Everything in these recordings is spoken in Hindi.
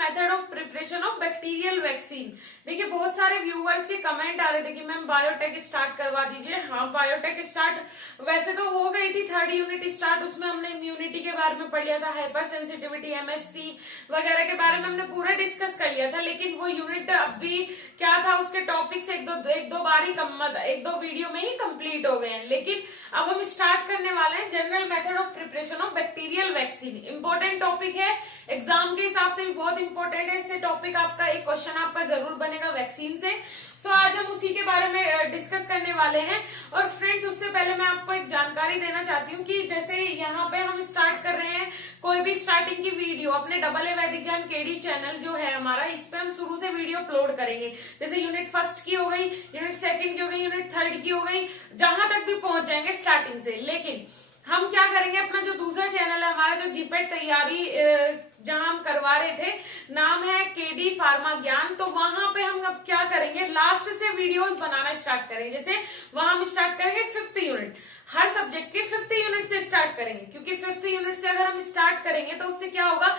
Method of preparation of bacterial vaccine. देखिए बहुत सारे व्यूअर्स के कमेंट आ रहे थे कि मैम बायोटेक स्टार्ट करवा दीजिए। हाँ, बायोटेक स्टार्ट वैसे तो हो गई थी, 3rd यूनिट स्टार्ट, उसमें हमने इम्यूनिटी के बारे में पढ़ लिया था, हाइपर सेंसिटिविटी, एमएससी वगैरह के बारे में हमने पूरा डिस्कस कर लिया था। लेकिन वो यूनिट अभी क्या था, उसके टॉपिक्स एक दो बार ही एक दो वीडियो में ही कंप्लीट हो गए हैं। लेकिन अब हम स्टार्ट करने वाले हैं general method of preparation of bacterial vaccine. Important topic है, एग्जाम के हिसाब से भी बहुत इंपॉर्टेंट है। इससे टॉपिक आपका एक क्वेश्चन आपका जरूर बनेगा वैक्सीन से। तो आज हम उसी के बारे में डिस्कस करने वाले हैं। और फ्रेंड्स, उससे पहले मैं आपको एक जानकारी देना चाहती हूँ कि जैसे यहाँ पे हम स्टार्ट कर रहे हैं कोई भी स्टार्टिंग की वीडियो अपने डबल ए वैदिक ज्ञान केडी चैनल जो है हमारा, इस पे हम शुरू से वीडियो अपलोड करेंगे। जैसे यूनिट 1 की हो गई, यूनिट 2 की हो गई, यूनिट 3 की हो गई, जहां तक भी पहुंच जाएंगे स्टार्टिंग से। लेकिन हम क्या करेंगे, अपना जो दूसरा चैनल है हमारा, जो जीपेट तैयारी जहां हम करवा रहे थे, नाम है केडी फार्मा ज्ञान, तो वहां पे हम अब क्या करेंगे, लास्ट से वीडियोस बनाना स्टार्ट करेंगे। जैसे वहां हम स्टार्ट करेंगे 5th यूनिट, हर सब्जेक्ट के 5th यूनिट से स्टार्ट करेंगे, क्योंकि 5th यूनिट से अगर हम स्टार्ट करेंगे तो उससे क्या होगा,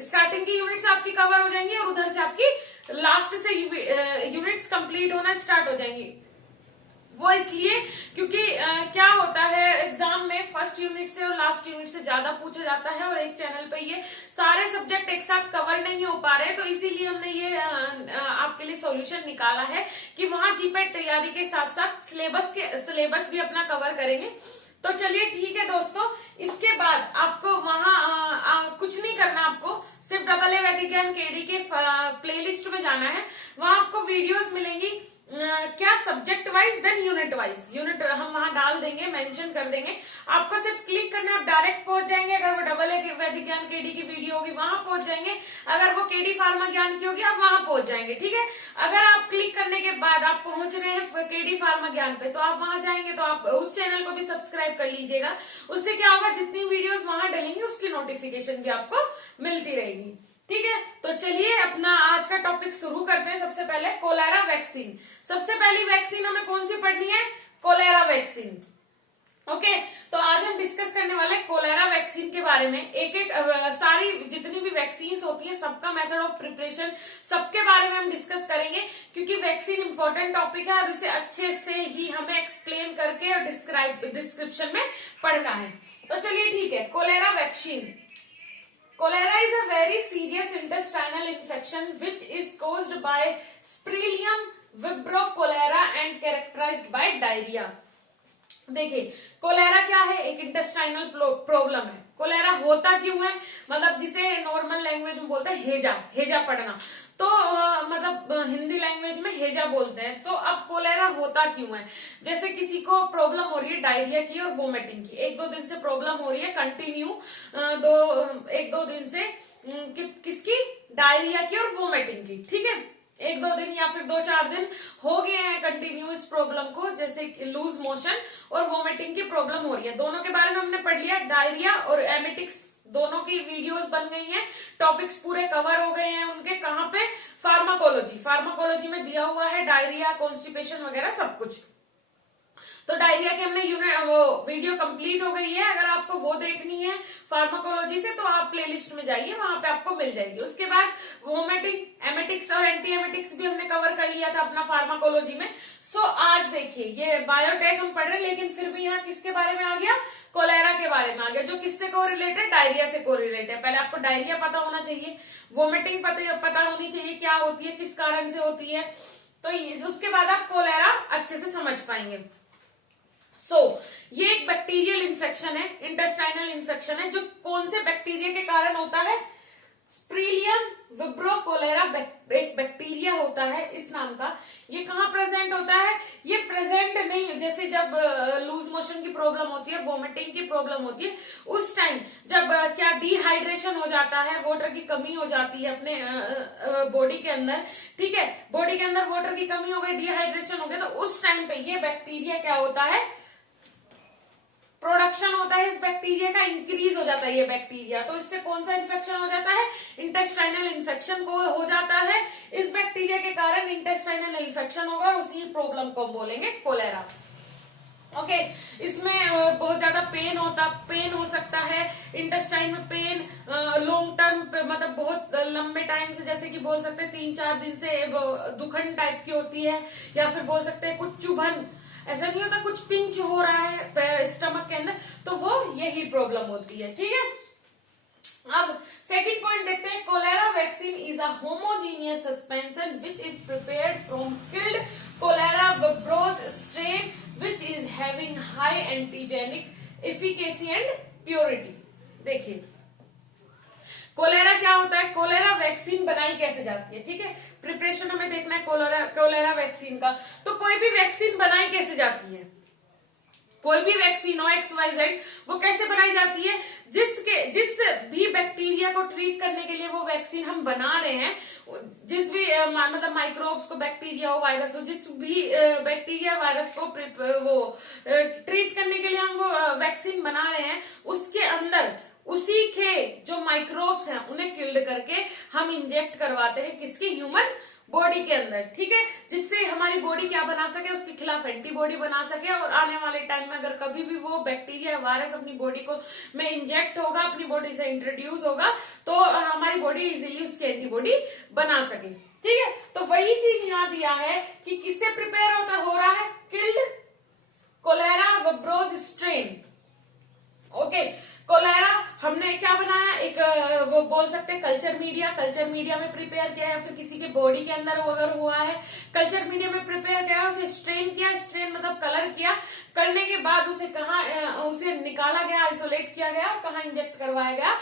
स्टार्टिंग की यूनिट्स आपकी कवर हो जाएंगी और उधर से आपकी लास्ट से यूनिट्स कंप्लीट होना स्टार्ट हो जाएंगी। वो इसलिए क्योंकि क्या होता है, एग्जाम में 1st यूनिट से और लास्ट यूनिट से ज्यादा पूछा जाता है और एक चैनल पे ये सारे सब्जेक्ट एक साथ कवर नहीं हो पा रहे, तो इसीलिए हमने ये आपके लिए सॉल्यूशन निकाला है कि वहां जीपेट तैयारी के साथ साथ सिलेबस भी अपना कवर करेंगे। तो चलिए ठीक है दोस्तों, इसके बाद आपको वहां कुछ नहीं करना, आपको सिर्फ डबल ए वैदिक ज्ञान केडी के प्लेलिस्ट में जाना है। वहां आपको वीडियोस मिलेंगी, क्या subject wise then unit wise, unit हम वहां डाल देंगे, मेंशन कर देंगे। आपको सिर्फ क्लिक करना, आप डायरेक्ट पहुंच जाएंगे। अगर वो डबल ए वैदिक ज्ञान केडी की वीडियो होगी वहां पहुंच जाएंगे, अगर वो केडी फार्मा ज्ञान की होगी आप वहां पहुंच जाएंगे। ठीक है, अगर आप क्लिक करने के बाद आप पहुंच रहे हैं केडी फार्मा ज्ञान पे, तो आप वहां जाएंगे तो आप उस चैनल को भी सब्सक्राइब कर लीजिएगा। उससे क्या होगा, जितनी वीडियोस वहां डलेंगी उसकी नोटिफिकेशन भी आपको मिलती रहेगी। ठीक है, तो चलिए अपना आज का टॉपिक शुरू करते हैं। सबसे पहले कोलेरा वैक्सीन। सबसे पहली वैक्सीन हमें कौन सी पढ़नी है, कोलेरा वैक्सीन। ओके, तो आज हम डिस्कस करने वाले कोलेरा वैक्सीन के बारे में। एक एक सारी जितनी भी वैक्सीन होती है सबका मेथड ऑफ प्रिपरेशन सबके बारे में हम डिस्कस करेंगे, क्योंकि वैक्सीन इंपॉर्टेंट टॉपिक है और इसे अच्छे से ही हमें एक्सप्लेन करके और डिस्क्रिप्शन में पढ़ना है। तो चलिए ठीक है, cholera vaccine. Cholera is a very serious intestinal infection which is caused by Spirillum vibrio cholera and characterized by diarrhea। देखिए, कोलेरा क्या है, एक इंटेस्टाइनल प्रॉब्लम है। कोलेरा होता क्यों है, मतलब जिसे नॉर्मल लैंग्वेज में बोलते हैं हेजा पड़ना, तो मतलब हिंदी लैंग्वेज में हेजा बोलते हैं। तो अब कोलेरा होता क्यों है, जैसे किसी को प्रॉब्लम हो रही है डायरिया की और वोमिटिंग की, 1-2 दिन से प्रॉब्लम हो रही है कंटिन्यू, 1-2 दिन से किसकी, डायरिया की और वोमिटिंग की। ठीक है, 1-2 दिन या फिर 2-4 दिन हो गए हैं कंटिन्यू इस प्रॉब्लम को, जैसे लूज मोशन और वोमिटिंग की प्रॉब्लम हो रही है। दोनों के बारे में हमने पढ़ लिया, डायरिया और एमेटिक्स दोनों की वीडियोस बन गई हैं, टॉपिक्स पूरे कवर हो गए हैं उनके। कहाँ पे, फार्माकोलॉजी में दिया हुआ है डायरिया, कॉन्स्टिपेशन वगैरह सब कुछ। तो डायरिया की हमने वो वीडियो कंप्लीट हो गई है। अगर आपको वो देखनी है फार्माकोलॉजी से तो आप प्लेलिस्ट में जाइए, वहां पे आपको मिल जाएगी। उसके बाद वोमिटिंग, एमेटिक्स और एंटी एमेटिक्स भी हमने कवर कर लिया था अपना फार्माकोलॉजी में। सो आज देखिए, ये बायोटेक हम पढ़ रहे हैं, लेकिन फिर भी यहाँ किसके बारे में आ गया, कोलेरा के बारे में आ गया, जो किससे को रिलेटेड, डायरिया से को रिलेटेड है। पहले आपको डायरिया पता होना चाहिए, वोमिटिंग पता होनी चाहिए क्या होती है, किस कारण से होती है, तो उसके बाद आप कोलेरा अच्छे से समझ पाएंगे। ये एक बैक्टीरियल इन्फेक्शन है, इंटेस्टाइनल इन्फेक्शन है, जो कौन से बैक्टीरिया के कारण होता है, स्प्रिलियम विब्रो कोलेरा एक बैक्टीरिया होता है इस नाम का। ये कहाँ प्रेजेंट होता है, ये प्रेजेंट नहीं, जैसे जब लूज मोशन की प्रॉब्लम होती है, वोमिटिंग की प्रॉब्लम होती है, उस टाइम जब क्या डिहाइड्रेशन हो जाता है, वाटर की कमी हो जाती है अपने बॉडी के अंदर। ठीक है, बॉडी के अंदर वाटर की कमी हो गई, डिहाइड्रेशन हो गया, तो उस टाइम पे ये बैक्टीरिया क्या होता है, प्रोडक्शन होता है इस बैक्टीरिया का, इंक्रीज हो जाता है ये बैक्टीरिया। तो इससे कौन सा इन्फेक्शन हो जाता है, इंटेस्टाइनल इन्फेक्शन को हो जाता है। इस बैक्टीरिया के कारण इंटेस्टाइनल इन्फेक्शन होगा और उसी प्रॉब्लम को हम बोलेंगे कोलेरा। ओके इसमें बहुत ज्यादा पेन हो सकता है, इंटेस्टाइन में पेन लॉन्ग टर्म मतलब बहुत लंबे टाइम से, जैसे कि बोल सकते हैं 3-4 दिन से दुखन टाइप की होती है, या फिर बोल सकते हैं कुछ चुभन, ऐसा नहीं होता कुछ पिंच हो रहा है स्टमक के अंदर, तो वो यही प्रॉब्लम होती है। ठीक है, अब सेकंड पॉइंट देखते हैं। Cholera vaccine is a homogeneous suspension which is prepared from killed cholera vibrios strain which is having high antigenic efficacy and purity. देखिए कोलेरा क्या होता है, कोलेरा वैक्सीन बनाई कैसे जाती है। ठीक है, प्रिपरेशन हमें देखना है कोलेरा वैक्सीन का। तो कोई भी वैक्सीन बनाई कैसे जाती है, कोई भी वैक्सीन हो XYZ, वो कैसे बनाई जाती है, जिस भी बैक्टीरिया को ट्रीट करने के लिए वो वैक्सीन हम बना रहे हैं, जिस भी मतलब माइक्रोब्स को, बैक्टीरिया हो, वायरस हो, जिस भी बैक्टीरिया वायरस को वो ट्रीट करने के लिए हम वो वैक्सीन बना रहे हैं, उसके अंदर उसी के जो माइक्रोब्स हैं उन्हें किल्ड करके हम इंजेक्ट करवाते हैं किसकी, ह्यूमन बॉडी के अंदर। ठीक है, जिससे हमारी बॉडी क्या बना सके, उसके खिलाफ एंटीबॉडी बना सके, और आने वाले टाइम में अगर कभी भी वो बैक्टीरिया वायरस अपनी बॉडी को में इंजेक्ट होगा, अपनी बॉडी से इंट्रोड्यूस होगा, तो हमारी बॉडी इजीली उसकी एंटीबॉडी बना सके। ठीक है, तो वही चीज यहाँ दिया है कि किससे प्रिपेयर हो रहा है, killed cholera vibrios strain. Okay, cholera हमने क्या बनाया, एक वो बोल सकते हैं कल्चर मीडिया में प्रिपेयर किया, या फिर किसी के बॉडी के अंदर अगर हुआ है, कल्चर मीडिया में प्रिपेयर किया, उसे स्ट्रेन किया, स्ट्रेन मतलब कलर किया, करने के बाद उसे उसे निकाला गया, आइसोलेट किया गया, और कहाँ इंजेक्ट करवाया गया,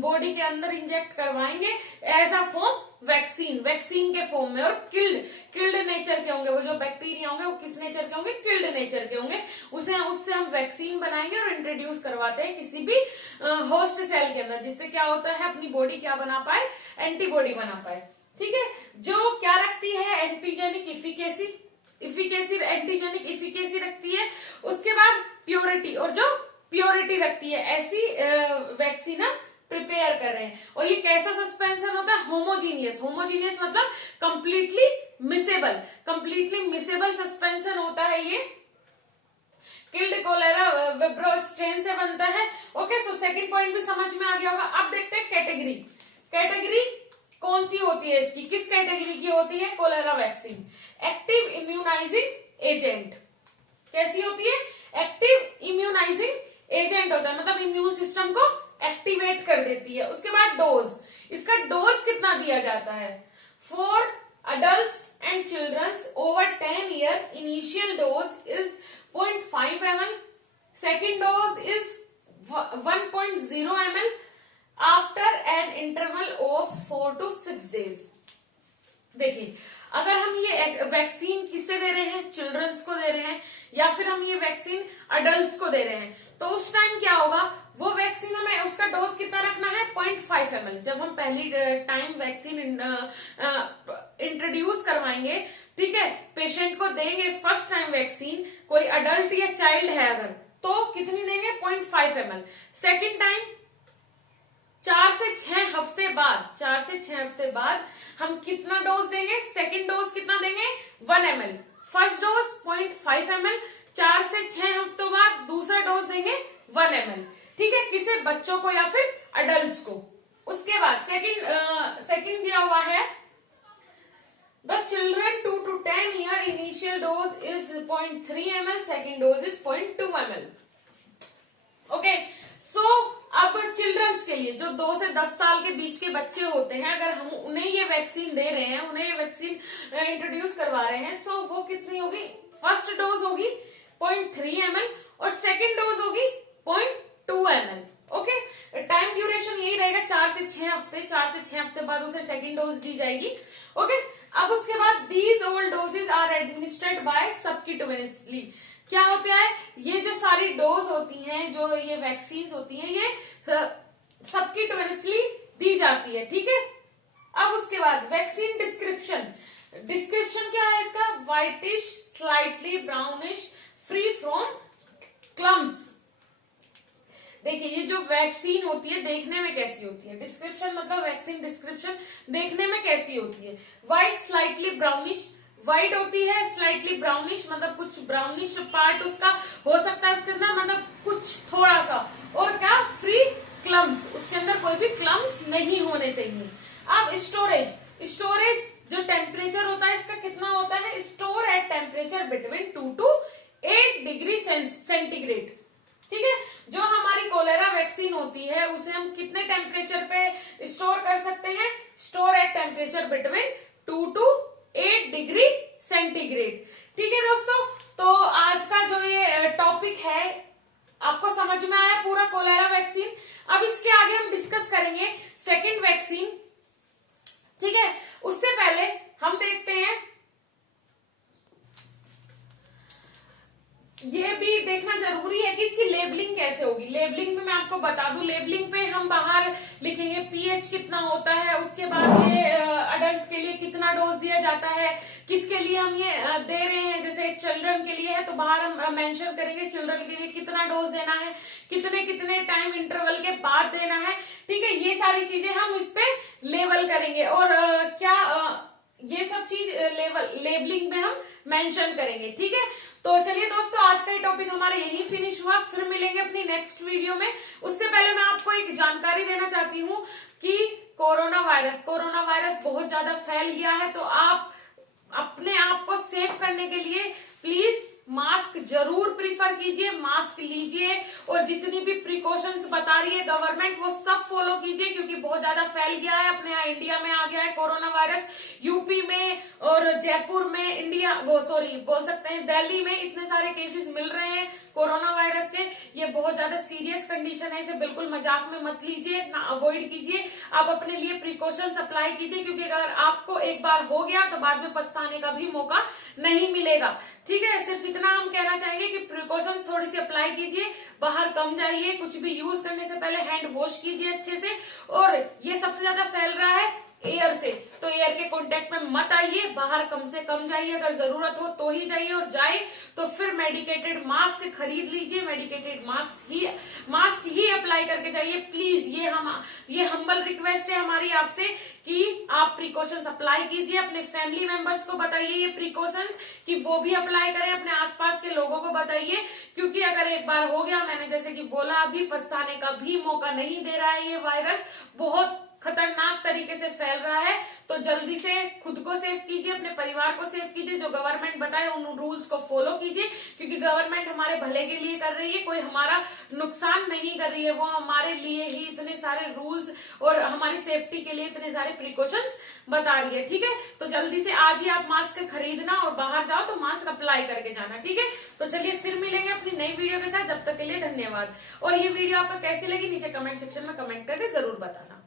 बॉडी के अंदर इंजेक्ट करवाएंगे एज अ फॉर्म वैक्सीन के फॉर्म में। और किल्ड नेचर के होंगे वो जो बैक्टीरिया होंगे, वो किस नेचर के होंगे, किल्ड नेचर के होंगे, उससे हम वैक्सीन बनाएंगे और इंट्रोड्यूस करवाते हैं किसी भी होस्ट सेल के अंदर, जिससे क्या होता है अपनी बॉडी क्या बना पाए, एंटीबॉडी बना पाए। ठीक है, जो क्या रखती है, एंटीजेनिक इफिकेसी एंटीजेनिक इफिकेसी रखती है, उसके बाद प्योरिटी, और जो प्योरिटी रखती है, ऐसी वैक्सीन हम प्रिपेयर कर रहे हैं। और ये कैसा सस्पेंशन होता है, होमोजीनियस मतलब कंप्लीटली मिसेबल सस्पेंशन होता है, ये किल्ड कोलेरा विब्रो स्ट्रेन से बनता है। ओके, सो सेकंड पॉइंट भी समझ में आ गया होगा। अब देखते हैं कैटेगरी कौन सी होती है इसकी, किस कैटेगरी की होती है cholera vaccine, active immunising agent. कैसी होती है, एक्टिव इम्यूनाइजिंग एजेंट होता है, मतलब इम्यून सिस्टम को एक्टिवेट कर देती है। उसके बाद डोज, इसका डोज कितना दिया जाता है, for adults and childrens over 10 year initial dose is 0.5 ml, second dose is 1.0 ml after an interval of 4 to 6 days। देखिए अगर हम ये वैक्सीन किससे दे रहे हैं, चिल्ड्रंस को दे रहे हैं, या फिर हम ये वैक्सीन अडल्ट्स को दे रहे हैं, तो उस टाइम क्या होगा, वो वैक्सीन हमें उसका डोज कितना रखना है, 0.5 ml। जब हम पहली टाइम वैक्सीन इंट्रोड्यूस करवाएंगे, ठीक है, पेशेंट को देंगे फर्स्ट टाइम वैक्सीन, कोई अडल्ट या चाइल्ड है अगर, तो कितनी देंगे, 0.5 ml। सेकेंड टाइम 4 से 6 हफ्ते बाद हम कितना डोज देंगे, सेकेंड डोज कितना देंगे, 1 ml। फर्स्ट डोज 0.5 ml, 4 से 6 हफ्तों बाद दूसरा डोज देंगे 1 ml। ठीक है, किसे, बच्चों को या फिर अडल्ट्स को। उसके बाद सेकेंड दिया हुआ है, The children 2 to 10 year initial dose is 0.3 ml, second dose is 0.2 ml। Okay, so अब चिल्ड्रंस के लिए जो 2 से 10 साल के बीच के बच्चे होते हैं, अगर हम उन्हें ये वैक्सीन दे रहे हैं, उन्हें ये वैक्सीन इंट्रोड्यूस करवा रहे हैं, सो वो कितनी होगी, फर्स्ट डोज होगी 0.3 ml और सेकेंड डोज होगी 0.2 ml। ओके, टाइम ड्यूरेशन यही रहेगा, 4 से 6 हफ्ते बाद उसे सेकेंड डोज दी जाएगी। ओके, अब उसके बाद these all doses are administered by subcutaneously. क्या होता है, ये जो सारी डोज होती हैं, जो ये वैक्सीन होती हैं, ये सबक्यूटेनियसली दी जाती है। ठीक है, अब उसके बाद वैक्सीन डिस्क्रिप्शन क्या है इसका, whitish slightly brownish free from clumps. देखिए ये जो वैक्सीन होती है देखने में कैसी होती है, डिस्क्रिप्शन मतलब वैक्सीन डिस्क्रिप्शन देखने में कैसी होती है, व्हाइट स्लाइटली ब्राउनिश व्हाइट होती है, स्लाइटली ब्राउनिश, मतलब कुछ ब्राउनिश पार्ट उसका हो सकता है उसके अंदर, मतलब कुछ थोड़ा सा, और क्या फ्री क्लम्स, उसके अंदर कोई भी क्लम्स नहीं होने चाहिए। अब स्टोरेज जो टेम्परेचर होता है इसका कितना होता है, store at temperature between 2 to 8 degree centigrade. ठीक है, जो हमारी कोलेरा वैक्सीन होती है उसे हम कितने टेम्परेचर पे स्टोर कर सकते हैं, store at temperature between 2 to 8 degree centigrade. ठीक है दोस्तों, तो आज का जो ये टॉपिक है आपको समझ में आया पूरा कोलेरा वैक्सीन। अब इसके आगे हम डिस्कस करेंगे सेकेंड वैक्सीन। ठीक है, उससे पहले हम देखते हैं, ये भी देखना जरूरी है कि इसकी लेबलिंग कैसे होगी। लेबलिंग में मैं आपको बता दूं, लेबलिंग पे हम बाहर लिखेंगे पीएच कितना होता है, उसके बाद ये अडल्ट के लिए कितना डोज दिया जाता है, किसके लिए हम ये दे रहे हैं, जैसे चिल्ड्रन के लिए है तो बाहर हम मेंशन करेंगे चिल्ड्रन के लिए कितना डोज देना है, कितने कितने टाइम इंटरवल के बाद देना है। ठीक है, ये सारी चीजें हम इस पे लेबल करेंगे, और ये सब चीज लेबलिंग में हम मेंशन करेंगे। ठीक है, तो चलिए दोस्तों, आज का ये टॉपिक हमारा यही फिनिश हुआ, फिर मिलेंगे अपनी नेक्स्ट वीडियो में। उससे पहले मैं आपको एक जानकारी देना चाहती हूँ कि कोरोना वायरस बहुत ज्यादा फैल गया है, तो आप अपने आप को सेफ करने के लिए प्लीज मास्क जरूर प्रीफर कीजिए, मास्क लीजिए, और जितनी भी प्रिकॉशंस बता रही है गवर्नमेंट वो सब फॉलो कीजिए, क्योंकि बहुत ज्यादा फैल गया है। अपने यहाँ इंडिया में आ गया है कोरोना वायरस, यूपी में और जयपुर में, बोल सकते हैं दिल्ली में इतने सारे केसेस मिल रहे हैं कोरोना वायरस के। ये बहुत ज्यादा सीरियस कंडीशन है, इसे बिल्कुल मजाक में मत लीजिए, ना अवॉइड कीजिए। आप अपने लिए प्रिकॉशंस अप्लाई कीजिए, क्योंकि अगर आपको एक बार हो गया तो बाद में पछताने का भी मौका नहीं मिलेगा। ठीक है, सिर्फ इतना हम कहना चाहेंगे कि प्रिकॉशंस थोड़ी सी अप्लाई कीजिए, बाहर कम जाइए, कुछ भी यूज करने से पहले हैंड वॉश कीजिए अच्छे से, और ये सबसे ज्यादा फैल रहा है एयर से, तो एयर के कांटेक्ट में मत आइए, बाहर कम से कम जाइए, अगर जरूरत हो तो ही जाइए, और जाए तो फिर मेडिकेटेड मास्क खरीद लीजिए, मेडिकेटेड मास्क ही अप्लाई करके जाइए प्लीज। ये हम्बल रिक्वेस्ट है हमारी आपसे कि आप प्रिकॉशंस अप्लाई कीजिए, अपने फैमिली मेंबर्स को बताइए ये प्रिकॉशंस कि वो भी अप्लाई करें, अपने आसपास के लोगों को बताइए, क्योंकि अगर एक बार हो गया, मैंने जैसे कि बोला, अभी पछताने का भी मौका नहीं दे रहा है। ये वायरस बहुत खतरनाक तरीके से फैल रहा है, तो जल्दी से खुद को सेफ कीजिए, अपने परिवार को सेफ कीजिए, जो गवर्नमेंट बताए उन रूल्स को फॉलो कीजिए, क्योंकि गवर्नमेंट हमारे भले के लिए कर रही है, कोई हमारा नुकसान नहीं कर रही है, वो हमारे लिए ही इतने सारे रूल्स और हमारी सेफ्टी के लिए इतने सारे प्रिकॉशंस बता रही है। ठीक है, तो जल्दी से आज ही आप मास्क खरीदना, और बाहर जाओ तो मास्क अप्लाई करके जाना। ठीक है, तो चलिए फिर मिलेंगे अपनी नई वीडियो के साथ, जब तक के लिए धन्यवाद। और ये वीडियो आपको कैसी लगी नीचे कमेंट सेक्शन में कमेंट करके जरूर बताना।